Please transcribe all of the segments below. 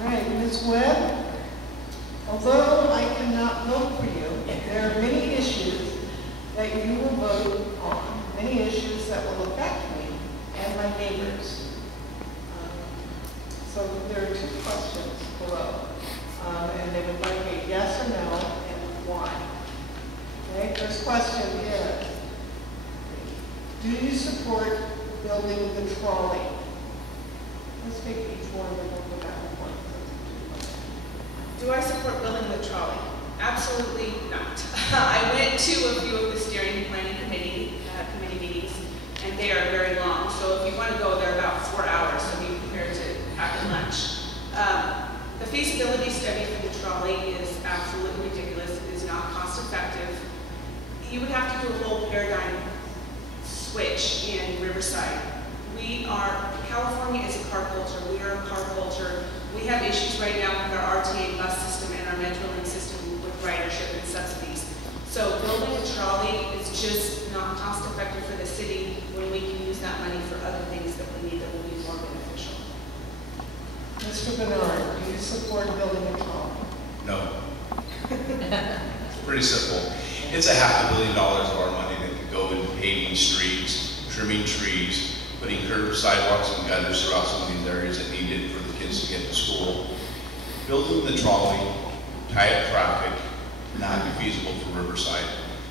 All right, Ms. Webb, although I cannot vote for you, there are many issues that you will vote on, many issues that will affect me and my neighbors. So there are 2 questions below, and they would like a yes or no and why. Okay, first question is, do you support building the trolley? Let's take each one and we'll go back and forth. Do I support building the trolley? Absolutely not. I went to a few of the steering planning committee meetings, and they are very long. So if you want to go, they're about 4 hours, so be prepared to pack a lunch. The feasibility study for the trolley is absolutely ridiculous. It is not cost effective. You would have to do a whole paradigm switch in Riverside. California is a car culture. We are a car culture. We have issues right now with our RTA bus system and our Metrolink system with ridership and subsidies. So building a trolley is just not cost effective for the city when we can use that money for other things that we need that will be more beneficial. Mr. Bernard, do you support building a trolley? No. It's pretty simple. It's $500 million of our money that could go into paving streets, trimming trees, putting curb sidewalks and gutters throughout some of these areas that need it for the kids to get to school. Building the trolley, tie up traffic, not be feasible for Riverside.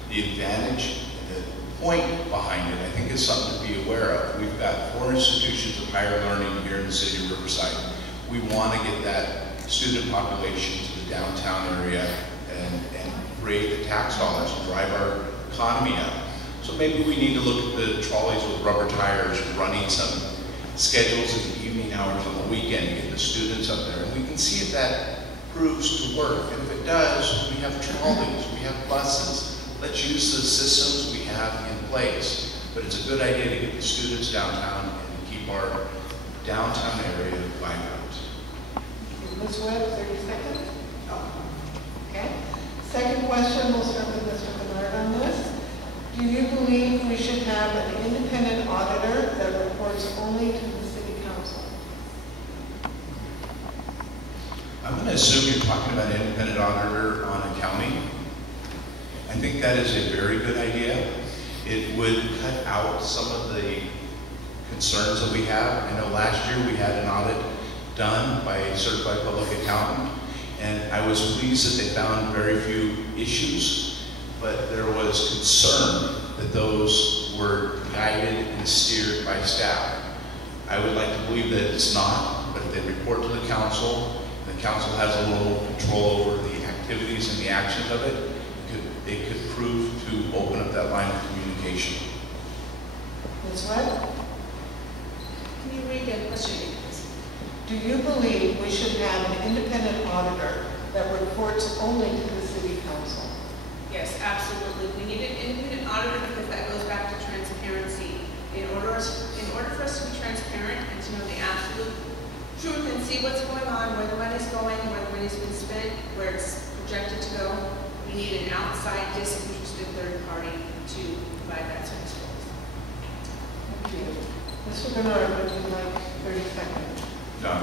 The advantage, the point behind it, I think is something to be aware of. We've got 4 institutions of higher learning here in the city of Riverside. We want to get that student population to the downtown area and create the tax dollars and drive our economy up. So maybe we need to look at the trolleys with rubber tires, running some schedules in the evening hours on the weekend to get the students up there. And we can see if that proves to work. And if it does, we have trolleys, we have buses. Let's use the systems we have in place. But it's a good idea to get the students downtown and keep our downtown area vibrant. Ms. Webb, 30 seconds? Oh. Okay. Second question, we'll start with Mr. Bernard on this. Do you believe we should have an independent auditor that reports only to the city council? I'm going to assume you're talking about an independent auditor on accounting. I think that is a very good idea. It would cut out some of the concerns that we have. I know last year we had an audit done by a certified public accountant, and I was pleased that they found very few issues, but there was concern that those were guided and steered by staff. I would like to believe that it's not, but if they report to the council has a little control over the activities and the actions of it, it could prove to open up that line of communication. Ms. Webb? Can you read the question again, please? Do you believe we should have an independent auditor that reports only to the city council? Yes, absolutely. We need an independent auditor because that goes back to transparency. In order for us to be transparent and to know the absolute truth and see what's going on, where the money's going, where the money's been spent, where it's projected to go, we need an outside, disinterested third party to provide that service for us. Thank you. Mr. Bernard, would you like 30 seconds? No.